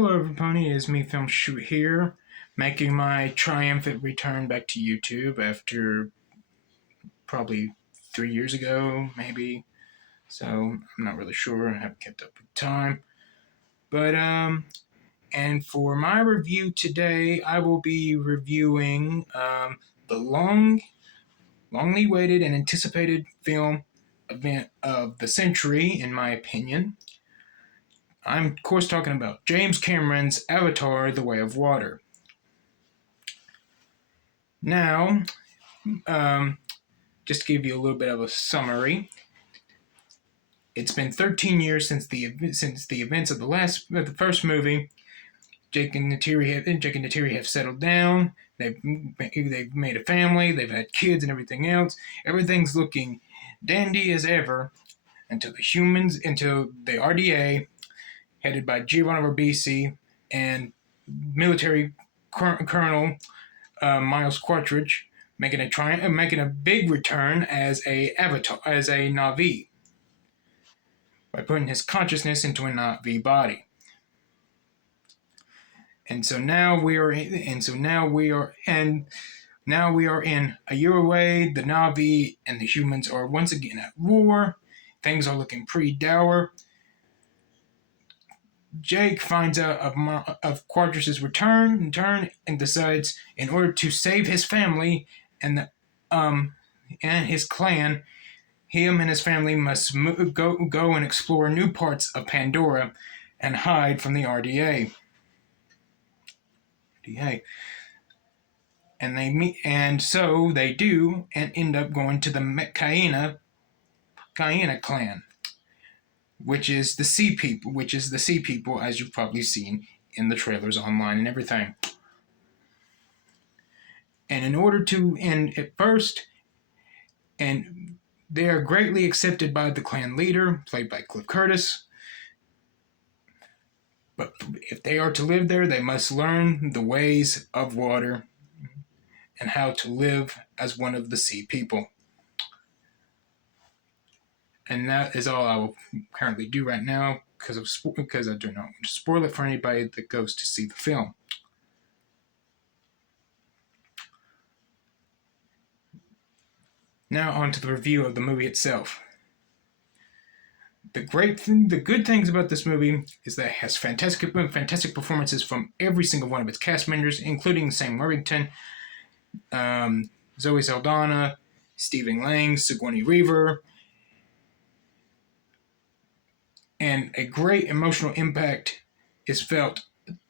Hello everybody, it's me Film Shoot here, making my triumphant return back to YouTube after probably 3 years ago, maybe. So I'm not really sure, I haven't kept up with time. But and for my review today, I will be reviewing the longly waited and anticipated film event of the century, in my opinion. I'm of course talking about James Cameron's Avatar: The Way of Water. Now, um, just to give you a little bit of a summary, it's been 13 years since the events of the first movie. Jake and Neytiri have settled down. They've made a family. They've had kids and everything else. Everything's looking dandy as ever until the RDA, headed by Giovanni Ribisi and military Colonel Miles Quaritch, making a big return as a Na'vi by putting his consciousness into a Na'vi body. And so now we are in a year away. The Na'vi and the humans are once again at war. Things are looking pretty dour. Jake finds out of Quaritch's return and decides, in order to save his family and his clan, him and his family must go and explore new parts of Pandora and hide from the RDA. And so they do, and end up going to the Kaina clan, which is the Sea People, as you've probably seen in the trailers online and everything. And in order to end at first, and they are greatly accepted by the clan leader, played by Cliff Curtis. But if they are to live there, they must learn the ways of water and how to live as one of the Sea People. And that is all I will currently do right now, because I do not want to spoil it for anybody that goes to see the film. Now on to the review of the movie itself. The good things about this movie is that it has fantastic performances from every single one of its cast members, including Sam Worthington, Zoe Saldana, Stephen Lang, Sigourney Weaver, and a great emotional impact is felt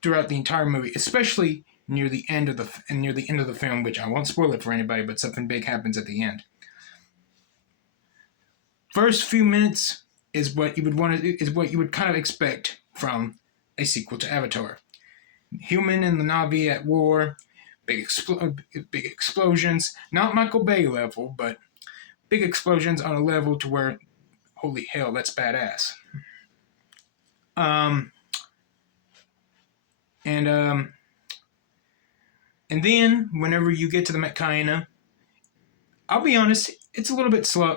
throughout the entire movie, especially near the end of the film, which I won't spoil it for anybody, but something big happens at the end. First few minutes is what you would kind of expect from a sequel to Avatar. Human and the Na'vi at war, big explosions, not Michael Bay level, but big explosions on a level to where, holy hell, that's badass. And then whenever you get to the Mek'Kaina, I'll be honest, it's a little bit slow,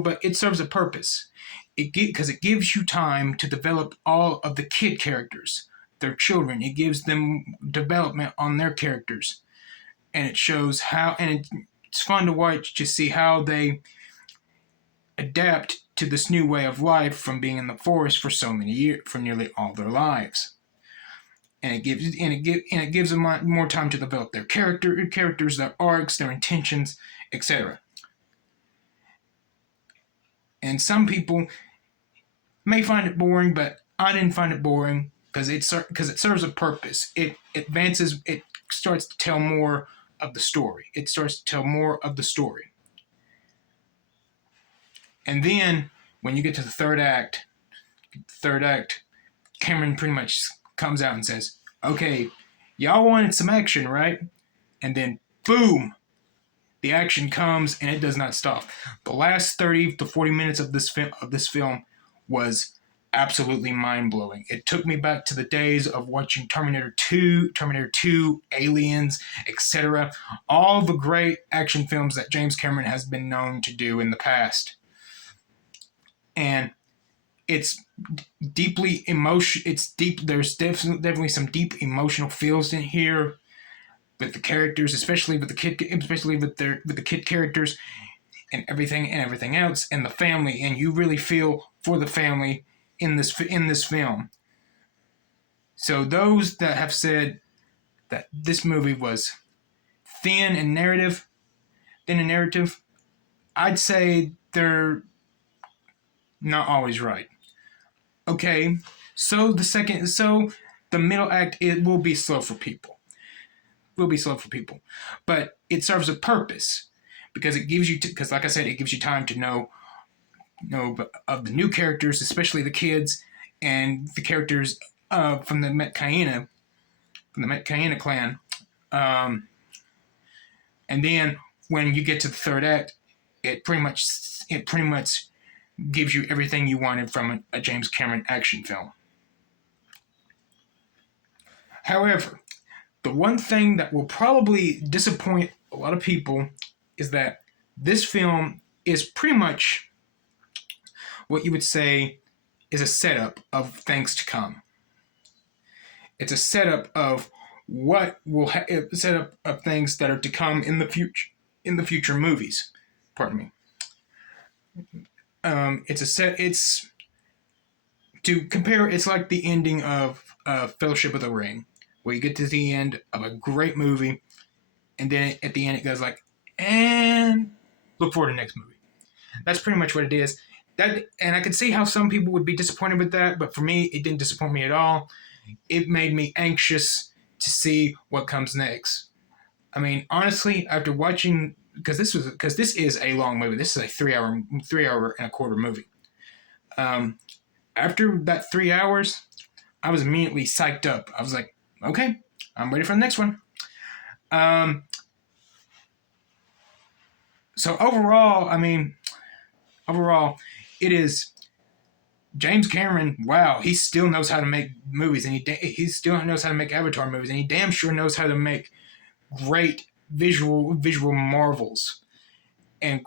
but it serves a purpose. Because it gives you time to develop all of the kid characters, their children. It gives them development on their characters, and it shows how. And it's fun to watch to see how they adapt to this new way of life from being in the forest for so many years, for nearly all their lives. And it gives them more time to develop their characters, their arcs, their intentions, etc. And some people may find it boring, but I didn't find it boring because it serves a purpose. It advances. It starts to tell more of the story. And then when you get to the third act, Cameron pretty much comes out and says, "Okay, y'all wanted some action, right?" And then boom, the action comes and it does not stop. The last 30 to 40 minutes of this film was absolutely mind-blowing. It took me back to the days of watching Terminator 2, Aliens, etc. All the great action films that James Cameron has been known to do in the past. And It's deeply emotion. It's deep. There's definitely some deep emotional feels in here with the characters, especially with the kid, especially with the kid characters and everything else, and the family, and you really feel for the family in this film. So those that have said that this movie was thin in narrative, thin in narrative, I'd say they're not always right. Okay, so the middle act, it will be slow for people. Will be slow for people, but it serves a purpose because it gives you, because like I said, it gives you time to know of the new characters, especially the kids and the characters from the Met Cayena clan. Um, and then when you get to the third act, it pretty much gives you everything you wanted from a James Cameron action film. However, the one thing that will probably disappoint a lot of people is that this film is pretty much what you would say is a setup of things to come. It's a setup of what will setup of things that are to come in the future movies. Pardon me. It's a set. It's to compare. It's like the ending of Fellowship of the Ring, where you get to the end of a great movie, and then at the end it goes like, and look forward to the next movie. That's pretty much what it is. That, and I could see how some people would be disappointed with that, but for me, it didn't disappoint me at all. It made me anxious to see what comes next. I mean, honestly, after watching, because this is a long movie. This is a 3 hour and a quarter movie. Um, After that 3 hours, I was immediately psyched up. I was like, okay, I'm ready for the next one. Um, so overall, it is James Cameron. Wow, he still knows how to make movies, and he still knows how to make Avatar movies, and he damn sure knows how to make great visual marvels, and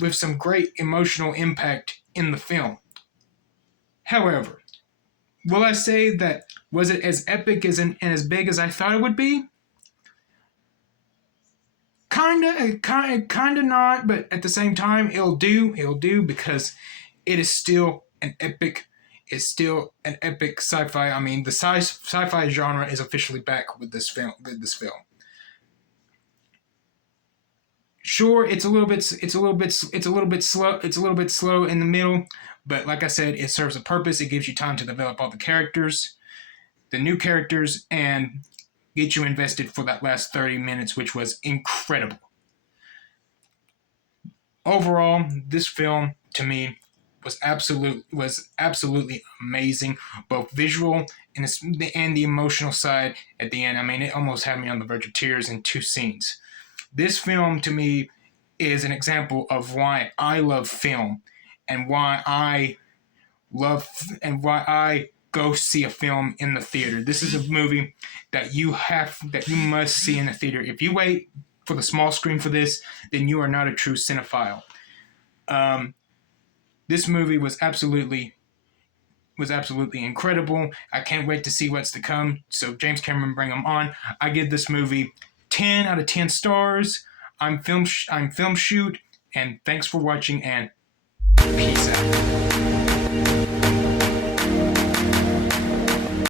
with some great emotional impact in the film. However, will I say that was it as epic and as big as I thought it would be? Kinda not, but at the same time, it'll do because it is still an epic. It's still an epic sci-fi. I mean, the sci-fi genre is officially back with this film. Sure, it's a little bit slow. It's a little bit slow in the middle, but like I said, it serves a purpose. It gives you time to develop all the characters, the new characters, and get you invested for that last 30 minutes, which was incredible. Overall, this film to me was absolutely amazing, both visual and the emotional side at the end. I mean, it almost had me on the verge of tears in two scenes. This film to me is an example of why I love film and why I go see a film in the theater. This is a movie that you must see in the theater. If you wait for the small screen for this, then you are not a true cinephile. This movie was absolutely incredible. I can't wait to see what's to come. So James Cameron, bring him on. I give this movie 10 out of 10 stars. I'm Film Shoot, and thanks for watching, and peace out.